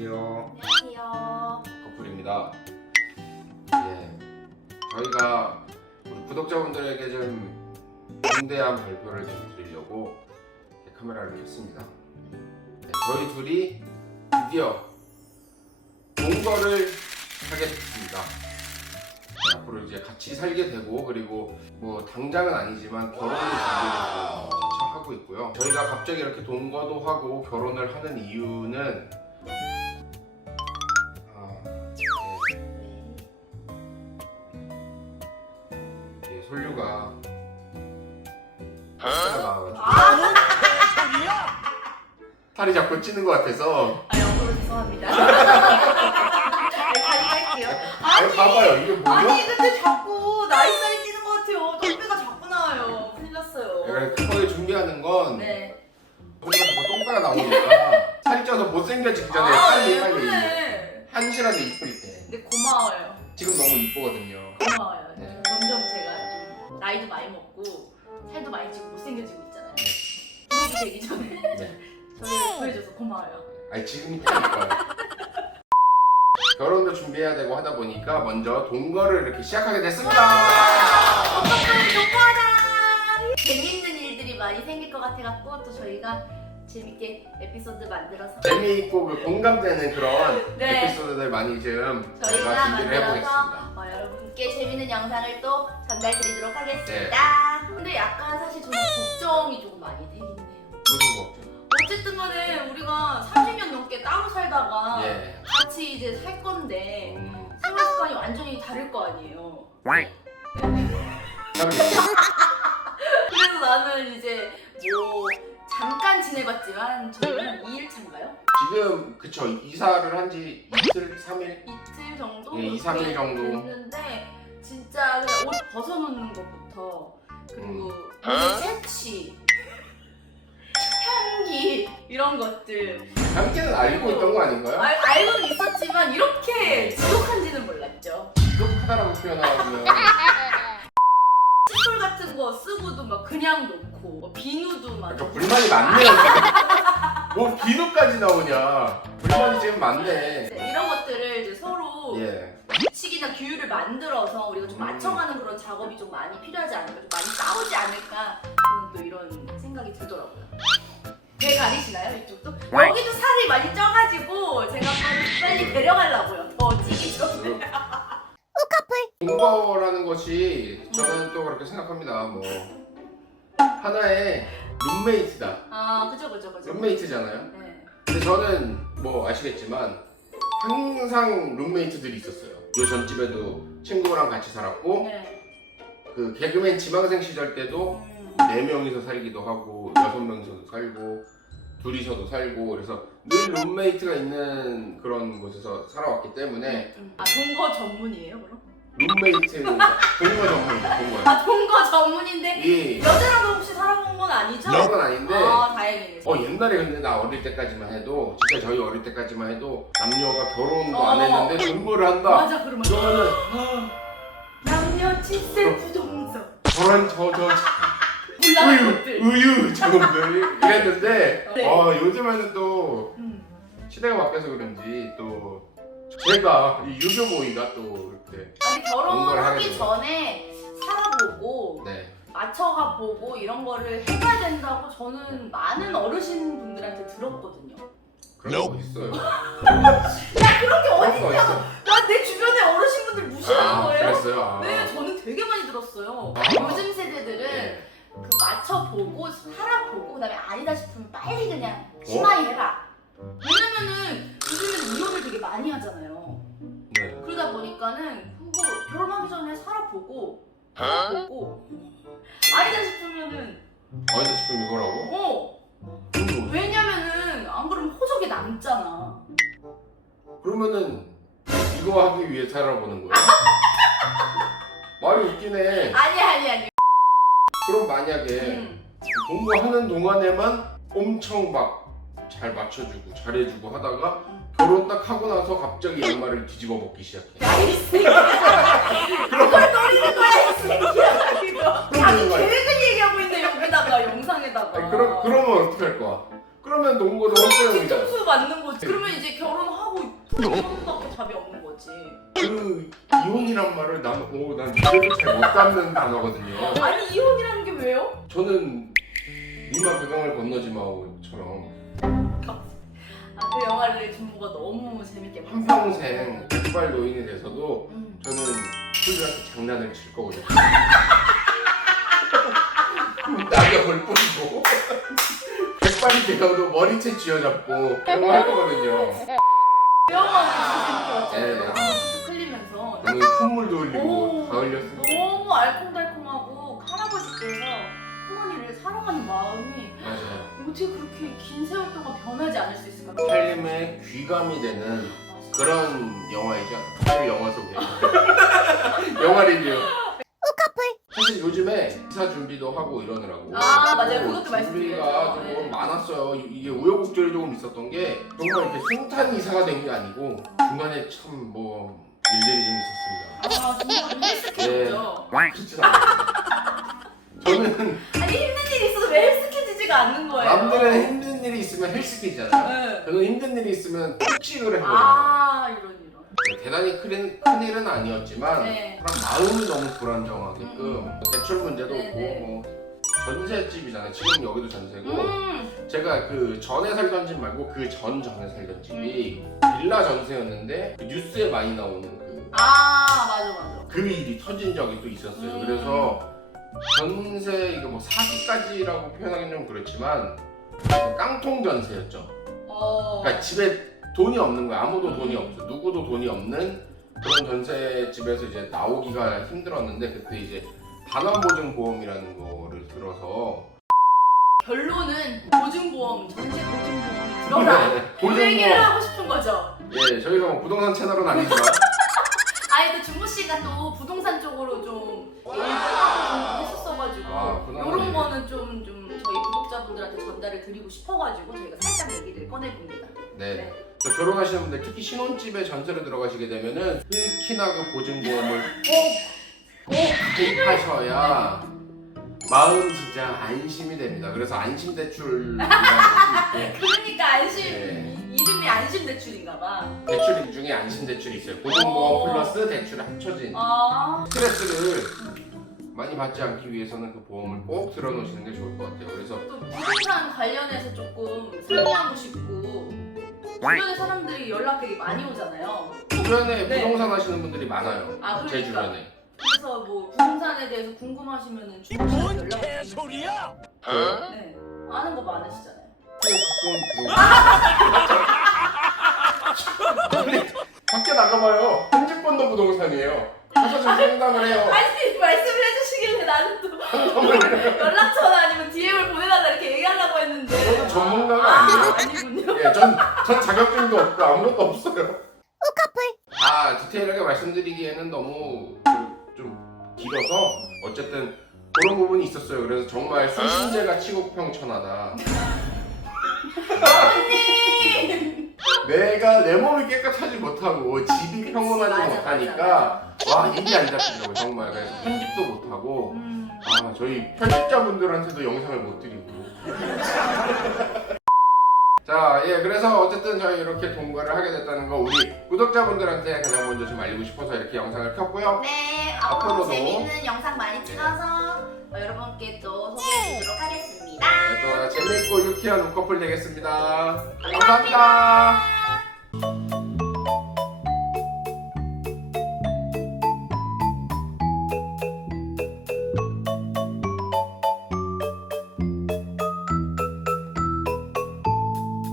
안녕하세요. 안녕하세요. 커플입니다. 예, 저희가 우리 구독자분들에게 좀 중대한 발표를 좀 드리려고 이렇게 카메라를 켰습니다. 네, 저희 둘이 드디어 동거를 하게 됐습니다. 네, 앞으로 이제 같이 살게 되고 그리고 뭐 당장은 아니지만 결혼을 준비를 좀 하고 있고요. 저희가 갑자기 이렇게 동거도 하고 결혼을 하는 이유는 솔류가 가 나와가지고 살이 자꾸 찌는 것 같아서 아, 영어로 죄송합니다. 다시 할게요. 아니 봐봐요 이게 뭐죠? 아니, 근데 자꾸 나이 살이 찌는 것 같아요. 똥배가 자꾸 나와요. 큰일 났어요. 그래, 그거에 준비하는 건 네. 우리가 자꾸 똥배가 나오니까 살이 쪄서 못생겨지기 전에 아, 빨리 왜 빨리 그래? 한시라도 이쁠 때 근데 고마워요. 지금 너무 이쁘거든요 고마워요. 네. 점점 제가 좀 나이도 많이 먹고 살도 많이 찌고 못생겨지고 있잖아요. 그렇게 되기 전에 네. 저를 구해줘서 고마워요. 아니 지금이 딱 이뻐요 결혼도 준비해야 되고 하다 보니까 먼저 동거를 이렇게 시작하게 됐습니다 너무하다. 재밌는 일들이 많이 생길 것 같아갖고 또 저희가 재밌게 에피소드 만들어서 재미있고 그 공감되는 그런 네. 에피소드들 많이 좀 저희가 저희가 준비를 만들어서 해보겠습니다 어, 여러분께 재밌는 영상을 또 전달드리도록 하겠습니다. 네. 근데 약간 사실 저는 걱정이 조금 많이 되긴 해요. 무슨 거 없죠? 어쨌든 간에 우리가 30년 넘게 따로 살다가 예. 같이 이제 살 건데 음, 생활 습관이 완전히 다를 거 아니에요. 참 그래서 나는 이제 뭐 잠깐 지내봤지만 저희는 한 2일 차인가요? 지금 그쵸 이사를 한 지 이틀, 3일? 이틀 정도? 예, 2, 3일 정도. 됐는데 진짜 그냥 옷 벗어놓는 것부터 그리고 음. 옷의 채취 향기 이런 것들 함께는 알고 있던 거 아닌가요? 알, 알고는 있었지만 네. 이렇게 지독한지는 몰랐죠 똑하다라고 표현하면 칫솔 같은 거 쓰고도 막 그냥 놓고 뭐 비누도 막 약간 불만이 많네요 뭐 비누까지 나오냐 불만이 지금 많네 네, 이런 것들을 이제 서로 예 규칙이나 규율을 만들어서 우리가 좀 음. 맞춰가는 그런 작업이 좀 많이 필요하지 않을까, 좀 많이 싸우지 않을까 저는 또 이런 생각이 들더라고요. 배 가리시나요 이쪽도? 여기도 살이 많이 쪄가지고 제가 빨리, 빨리 데려가려고요. 더 찌기 전에. 동거라는 것이 저는 또 그렇게 생각합니다 뭐 하나의 룸메이트다 아 그죠 그죠 그죠. 룸메이트잖아요 네. 근데 저는 뭐 아시겠지만 항상 룸메이트들이 있었어요 요 전집에도 친구랑 같이 살았고 네. 그 개그맨 지망생 시절 때도 음. 네 명이서 살기도 하고 여섯 명이서도 살고 둘이서도 살고 그래서 늘 룸메이트가 있는 그런 곳에서 살아왔기 때문에 음. 아 동거 전문이에요 그럼? 룸메이트 동거 전문 동거 아 동거 전문인데 이 여자랑도 혹시 살아본 건 아니죠? 그런 건 아닌데 아 다행이네. 어 옛날에 근데 나 어릴 때까지만 해도 진짜 저희 어릴 때까지만 해도 남녀가 결혼도 안 어. 했는데 동거를 한다 맞아 그러면 그러면은 남녀 칠세 부동성 저런 저저 몰라는 우유 것들. 우유 저것들 이랬는데 네. 어 요즘에는 또 음. 시대가 바뀌어서 그런지 또 제가 이 유교보이가 또 이렇게 아니 하게 결혼하기. 전에 살아보고 네 맞춰가 보고 이런 거를 해봐야 된다고 저는 많은 어르신 분들한테 들었거든요. 그런 거 있어요. 야 그런 게 그런 거 어딨냐 보고 살아보고 아니다 싶으면은 어디다 싶으면 이거라고? 어 왜냐면은 안 그러면 호적에 남잖아. 그러면은 이거 하기 위해 살아보는 거야? 말이 웃기네. 아니 아니 아니. 그럼 만약에 음. 공부하는 동안에만 엄청 막 잘 맞춰주고 잘해주고 하다가 음. 결혼 딱 하고 나서 갑자기 양말을 뒤집어 먹기 시작해. 야이 새끼야. 그걸 노리는 거야 이 새끼야. 이거. 그럼 자기 되는 거야. 계획을 얘기하고 있네 여기다가 영상에다가. 아니, 그러, 그러면 어떻게 할 거야? 그러면 농구도 헛소용이잖아. 뒤통수 맞는 거지. 그러면 이제 결혼하고 이혼밖에 답이 없는 거지. 그 이혼이란 말을 난, 오, 난 입에서 잘못 담는 단어거든요. 아니 이혼이라는 게 왜요? 저는 이마 배강을 건너지 마오처럼 아, 그 영화를 준모가 너무 재밌게 봤어. 한평생 백발 노인이 돼서도 음. 저는 친구들한테 장난을 칠 거거든요. 낙엽을 뿌리고 백발이 되어도 머리채 쥐어잡고 그런 거 할 거거든요. 그 영화 진짜 네. 봤잖아요. 아, 흘리면서 저는 콧물도 흘리고 오. 다 흘렸습니다. 너무 알콩달콩하고 사랑하는 마음이 맞아요. 어떻게 그렇게 긴 세월 동안 변하지 않을 수 있을까? 살림에 귀감이 되는 그런 영화이죠. 사실 영화 소개. 영화 리뷰. 사실 요즘에 기사 준비도 하고 이러느라고. 아, 맞아요. 또 그것도 준비가 말씀드렸죠. 조금 네. 많았어요. 이- 이게 우여곡절이 조금 있었던 게 정말 이렇게 순탄 이사가 된 게 아니고 중간에 참 뭐 일들이 좀 있었습니다. 아 정말 헬스케이죠. 그렇진 않아요. 저는 아니 힘든 일이 있어도 왜 헬스케지지가 않는 거예요? 남들은 힘든 일이 있으면 헬스키잖아요. 네. 저는 힘든 일이 있으면 폭식을 해버려요. 아 이런 이런. 대단히 큰, 큰 일은 아니었지만 네. 사람 마음이 너무 불안정하게끔 음. 대출 문제도 네, 있고 네. 뭐 전세집이잖아요. 지금 여기도 전세고 음. 제가 그 전에 살던 집 말고 그 전 전에 살던 집이 빌라 전세였는데 그 뉴스에 많이 나오는 그, 아 맞아 맞아. 그 일이 터진 적이 또 있었어요. 음. 그래서 전세 이거 뭐 사기까지라고 표현하기는 좀 그렇지만 깡통 전세였죠. 어. 그러니까 집에 돈이 없는 거야. 아무도 돈이 음. 없어. 누구도 돈이 없는 그런 전세 집에서 이제 나오기가 힘들었는데 그때 이제 반환 보증 보험이라는 거를 들어서 결론은 보증보험 전세 보증보험이 들어라. 네, 그 얘기를 보증보험. 하고 싶은 거죠. 예, 저희가 뭐 부동산 채널은 아니지만 아니 또 준모 씨가 또 부동산 쪽으로 좀 일하고 했었어가지고 아, 그나마 이런 예. 거는 좀 좀 저희 구독자분들한테 전달을 드리고 싶어가지고 저희가 살짝 얘기를 꺼내봅니다. 네. 저 결혼하시는 분들 특히 신혼집에 전세로 들어가시게 되면은 특히나 그 보증보험을 꼭 가입하셔야 마음 진짜 안심이 됩니다. 그래서 안심 대출이라는 것이 있고 그러니까 안심 네. 이- 이름이 안심 대출인가봐. 대출 중에 안심 대출이 있어요. 보증보험 오. 플러스 대출이 합쳐진 아 스트레스를 많이 받지 않기 위해서는 그 보험을 꼭 들어놓으시는 게 좋을 것 같아요. 그래서 또 부동산 관련해서 조금 상의하고 싶고 주변에 사람들이 연락이 많이 오잖아요. 주변에 네. 부동산 하시는 분들이 많아요. 아, 제 그러니까. 주변에. 그래서 뭐 부동산에 대해서 궁금하시면은 준모 씨한테 연락을 주세요. 소리야? 네 아는 거 많으시잖아요. 또 가까운 부동산. 밖에 나가봐요. 편집본도 부동산이에요. 가서 좀 상담을 해요. 아니 말씀을 해주시길래 나는 또 연락처나 아니면 DM을 보내달라 이렇게 얘기하려고 했는데 저는 전문가가 아니에요. 아니군요. 예, 전, 전 자격증도 없고 아무것도 없어요. 아, 디테일하게 말씀드리기에는 너무 그- 좀 길어서 어쨌든 그런 부분이 있었어요. 그래서 정말 수신제가 치고평천하다. 아버님 내가 내 몸이 깨끗하지 못하고 집이 평온하지 맞아, 못하니까 와 입이 안 잡히더라고요 정말 그래서 편집도 못하고 음, 아 저희 편집자분들한테도 영상을 못 드리고 자 예 그래서 어쨌든 저희 이렇게 동거를 하게 됐다는 거 우리 구독자분들한테 가장 먼저 좀 알리고 싶어서 이렇게 영상을 켰고요 네 앞으로도. 앞으로 재밌는 영상 많이 네. 찍어서 여러분께 또 소개해드리도록 하겠습니다. 네, 또 재밌고 유쾌한 웃커플 되겠습니다 감사합니다. 감사합니다